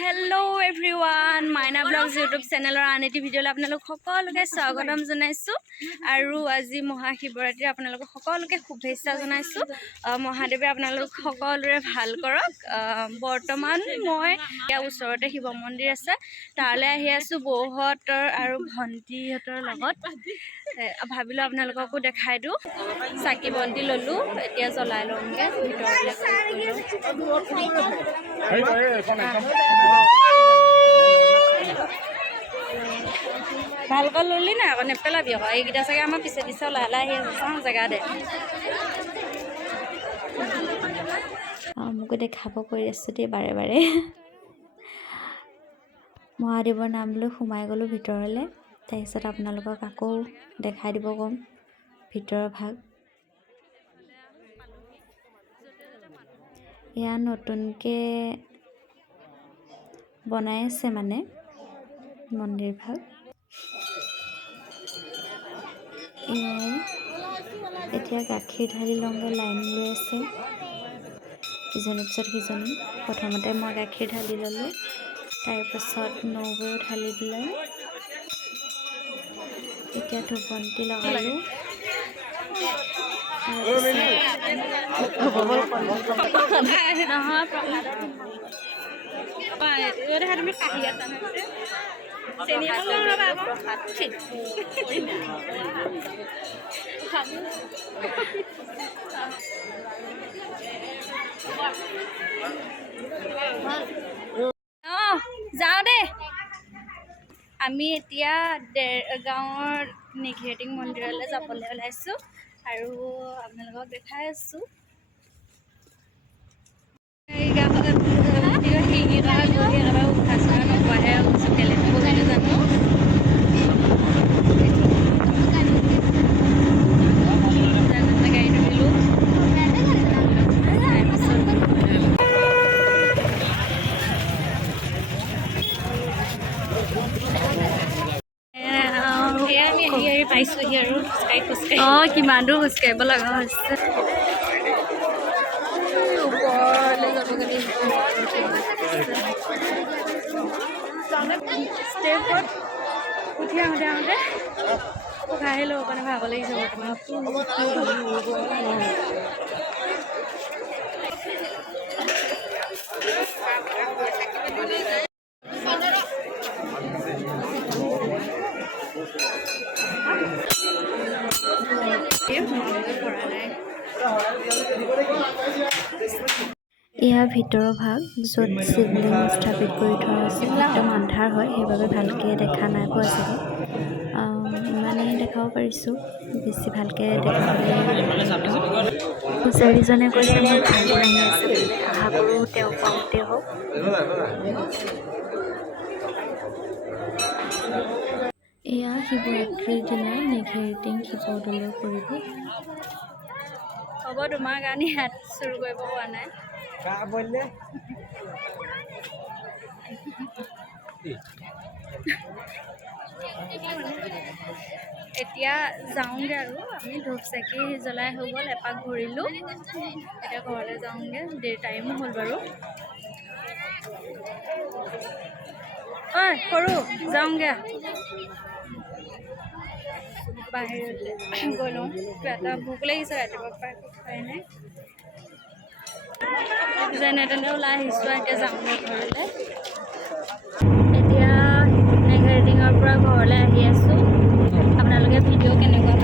Hello everyone, Maina Vlogs YouTube channel aন এটি ভিডিঅ'লৈ আপোনালোক সকলোকে স্বাগতম জনাইছো আৰু আজি মহাশিৱৰাত্ৰি আপোনালোক সকলোকে শুভেচ্ছা জনাইছো মহাদেৱে আপোনালোক সকলোৰে ভাল কৰক বৰ্তমান মই ইয়া ওচৰতে শিৱ মন্দিৰ আছে তালৈ আহি আছো বৌহঁতৰ আৰু ভণ্টিহঁতৰ লগত ভাবিলো আপোনালোককো দেখাই দিও চাকি বন্তি ললো এতিয়া জ্বলাই লওঁগে ভিতৰলৈ ভালকৈ ললি না আকৌ নেপেলাবি আকৌ এইকেইটা চাগে আমাৰ পিছে পিছে ওলাই ওলাই আহি আছে চাওঁ জেগা দে মোকো দেখাব কৰি আছোঁ দেই বাৰে বাৰে মহাদেৱৰ নাম লৈ সোমাই গ'লোঁ ভিতৰলৈ তাৰপিছত আপোনালোকক আকৌ দেখাই দিব ক'ম ভিতৰৰ ভাগ এয়া নতুনকৈ বনাই আছে মানে মন্দিৰ ভাগ এতিয়া গাখীৰ ঢালি লওঁগৈ লাইন লৈ আছে ইজনীৰ পিছত সিজনী প্ৰথমতে মই গাখীৰ ঢালি ল'লোঁ তাৰপিছত নবৌয়ে ঢালি দিলে এতিয়া ধূপবন্তি লগালোঁ যাওঁ দে আমি এতিয়া গাঁৱৰ নিঘেটিং মন্দিৰলৈ যাবলৈ ওলাইছোঁ আৰু আপোনালোকক দেখাই আছোঁ পাইছোঁহি আৰু খোজকাঢ়ি কিমান দূৰ খোজকাঢ়িব লগা হৈছে ওপৰলৈ যাবগৈ ষ্টেপত উঠি আহোঁতে উঠাই ল'ব কাৰণে ভাগ লাগিছে এয়া ভিতৰৰ ভাগ য'ত শিৱলিংগ স্থাপিত কৰি থোৱা আছে একদম আন্ধাৰ হয় সেইবাবে ভালকৈ দেখা নাই পোৱা চাগে ইমানেই দেখাব পাৰিছোঁ বেছি ভালকৈ দেখাবলৈ পূজাৰীজনে কৈছে মই ভাল লাগি আছে আশা কৰোঁ তেওঁ পাওঁতে হওক এয়া শিৱৰাত্ৰিৰ দিনা নিঘেটিং শিৱদৌলৰ পৰিৱেশ হ'ব তোমাৰ কাৰণে হাত চুৰ কৰিব পৰা নাই এতিয়া যাওঁগৈ আৰু আমি ধূপ চাকি জ্বলাই হৈ গ'ল এপাক ঘূৰিলোঁ এতিয়া ঘৰলৈ যাওঁগৈ দেৰি টাইমো হ'ল বাৰু ঐ সৰু যাওঁগৈ বাহিৰলৈ গৈ লওঁ এটা ভোক লাগিছে ৰাতিপুৱাৰ পৰা একো খোৱাই নাই যেনে তেনে ওলাই আহিছোঁ এতিয়া যাওঁগৈ ঘৰলৈ এতিয়া নিঘেটিঙৰ পৰা ঘৰলৈ আহি আছোঁ আপোনালোকে ভিডিঅ' কেনেকুৱা